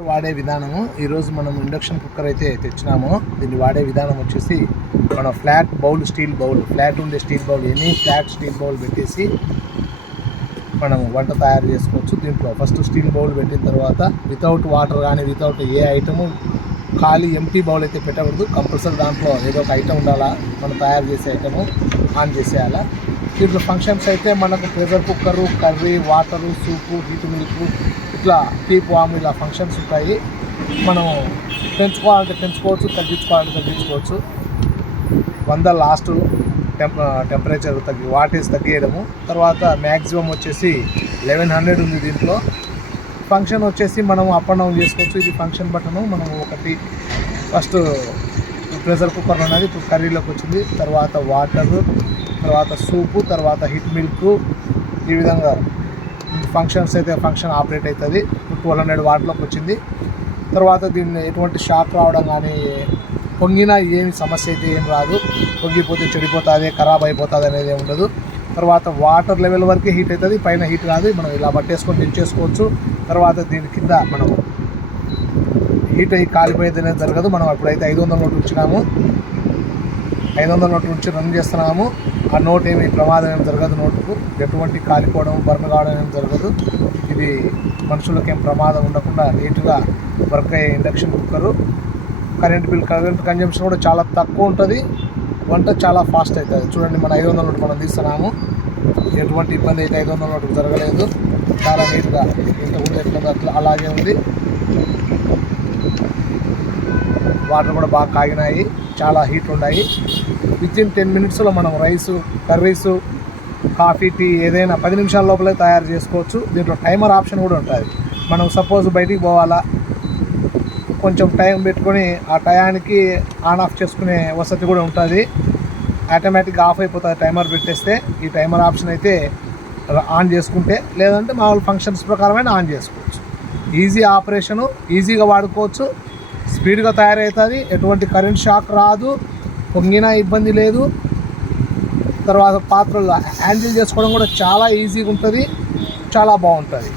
వాడే విధానము ఈరోజు మనం ఇండక్షన్ కుక్కర్ అయితే తెచ్చినాము. దీన్ని వాడే విధానం వచ్చేసి మనం flat bowl, steel bowl, flat ఉండే steel bowl, any flat steel bowl పెట్టేసి మనం వంట తయారు చేసుకోవచ్చు. దీంట్లో ఫస్ట్ స్టీల్ బౌల్ పెట్టిన తర్వాత వితౌట్ వాటర్ కానీ వితౌట్ ఏ ఐటము ఖాళీ ఎంటీ బౌల్ అయితే పెట్టకూడదు. కంపల్సరీ దాంట్లో ఏదో ఒక ఐటమ్ ఉండాలా, మనం తయారు చేసే ఐటము ఆన్ చేసేయాలా. దీంట్లో ఫంక్షన్స్ అయితే మనకు ప్రెషర్ కుక్కరు, కర్రీ, వాటరు, సూపు, హీట్ మిల్క్, ఇట్లా కీప్ వామ్, ఇలా ఫంక్షన్స్ ఉంటాయి. మనం పెంచుకోవాలంటే పెంచుకోవచ్చు, తగ్గించుకోవాలంటే తగ్గించుకోవచ్చు. 100 లాస్ట్ టెంపరేచర్ వాటేజ్ తగ్గేయడము. తర్వాత మ్యాక్సిమం వచ్చేసి 1100 ఉంది దీంట్లో. ఫంక్షన్ వచ్చేసి మనం అప్ అండ్ డౌన్ చేసుకోవచ్చు. ఇది ఫంక్షన్ బటను. మనం ఒకటి ఫస్ట్ ప్రెషర్ కుక్కర్ అనేది ఇప్పుడు కర్రీలోకి వచ్చింది, తర్వాత వాటరు, తర్వాత సూపు, తర్వాత హిట్ మిల్క్. ఈ విధంగా ఫంక్షన్స్ అయితే ఫంక్షన్ ఆపరేట్ అవుతుంది. 1200 వాట్లోకి వచ్చింది. తర్వాత దీన్ని ఎటువంటి షాక్ రావడం కానీ పొంగినా ఏమి సమస్య అయితే ఏం రాదు. పొంగిపోతే చెడిపోతుంది, ఖరాబ్ అయిపోతుంది అనేది ఉండదు. తర్వాత వాటర్ లెవెల్ వరకే హీట్ అవుతుంది, పైన హీట్ కాదు. మనం ఇలా పట్టేసుకొని దించేసుకోవచ్చు. తర్వాత దీని కింద మనం హీట్ అయ్యి కాలిపోయేది అనేది జరగదు. మనం అప్పుడైతే 500 నోట్ ఉంచినాము, 500 నోట్ ఉంచి రన్ చేస్తున్నాము. ఆ నోట్ ఏమి ప్రమాదం ఏమి జరగదు. నోటుకు ఎటువంటి కాలిపోవడం, బర్న్ కావడం ఏమి జరగదు. ఇది మనుషులకు ఏం ప్రమాదం ఉండకుండా నీట్గా వర్క్ అయ్యే ఇండక్షన్ కుక్కరు. కరెంట్ కన్జంప్షన్ కూడా చాలా తక్కువ ఉంటుంది. వంట చాలా ఫాస్ట్ అవుతుంది. చూడండి, మన 500 నోట్ మనం తీస్తున్నాము. ఎటువంటి ఇబ్బంది అయితే 500 నోటుకు జరగలేదు. చాలా నీట్గా ఇంతకుముందు ఎట్లా అట్లా అలాగే ఉంది. వాటర్ కూడా బాగా కాగినాయి, చాలా హీట్ ఉన్నాయి. వితిన్ 10 మినిట్స్లో మనం రైసు, కర్రీసు, కాఫీ, టీ ఏదైనా 10 నిమిషాల లోపలే తయారు చేసుకోవచ్చు. దీంట్లో టైమర్ ఆప్షన్ కూడా ఉంటుంది. మనం సపోజ్ బయటికి పోవాలా, కొంచెం టైం పెట్టుకొని ఆ టయానికి ఆన్ ఆఫ్ చేసుకునే వసతి కూడా ఉంటుంది. ఆటోమేటిక్గా ఆఫ్ అయిపోతుంది టైమర్ పెట్టేస్తే. ఈ టైమర్ ఆప్షన్ అయితే ఆన్ చేసుకుంటే, లేదంటే మామూలు ఫంక్షన్స్ ప్రకారమైన ఆన్ చేసుకోవచ్చు. ఈజీ ఆపరేషను, ఈజీగా వాడుకోవచ్చు, స్పీడ్గా తయారవుతుంది. ఎటువంటి కరెంట్ షాక్ రాదు, పొంగినా ఇబ్బంది లేదు. తర్వాత పాత్రలు హ్యాండిల్ చేసుకోవడం కూడా చాలా ఈజీగా ఉంటుంది, చాలా బాగుంటుంది.